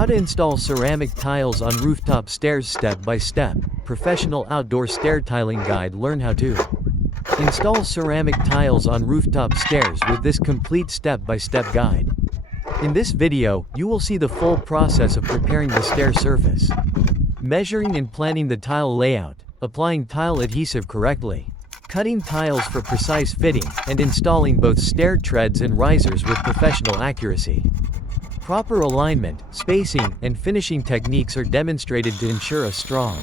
How to install ceramic tiles on rooftop stairs step by step. Professional outdoor stair tiling guide. Learn how to install ceramic tiles on rooftop stairs with this complete step-by-step guide. In this video, you will see the full process of preparing the stair surface, measuring and planning the tile layout, applying tile adhesive correctly, cutting tiles for precise fitting, and installing both stair treads and risers with professional accuracy. Proper alignment, spacing, and finishing techniques are demonstrated to ensure a strong,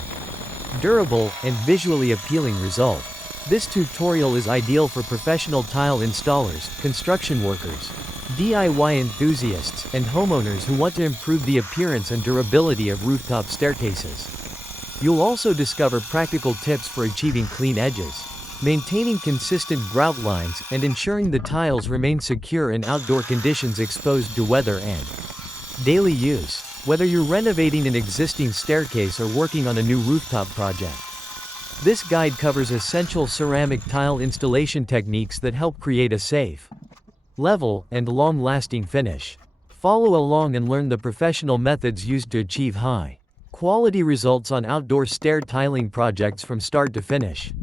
durable, and visually appealing result. This tutorial is ideal for professional tile installers, construction workers, DIY enthusiasts, and homeowners who want to improve the appearance and durability of rooftop staircases. You'll also discover practical tips for achieving clean edges, maintaining consistent grout lines, and ensuring the tiles remain secure in outdoor conditions exposed to weather and daily use. Whether you're renovating an existing staircase or working on a new rooftop project, this guide covers essential ceramic tile installation techniques that help create a safe, level, and long-lasting finish. Follow along and learn the professional methods used to achieve high-quality results on outdoor stair tiling projects from start to finish.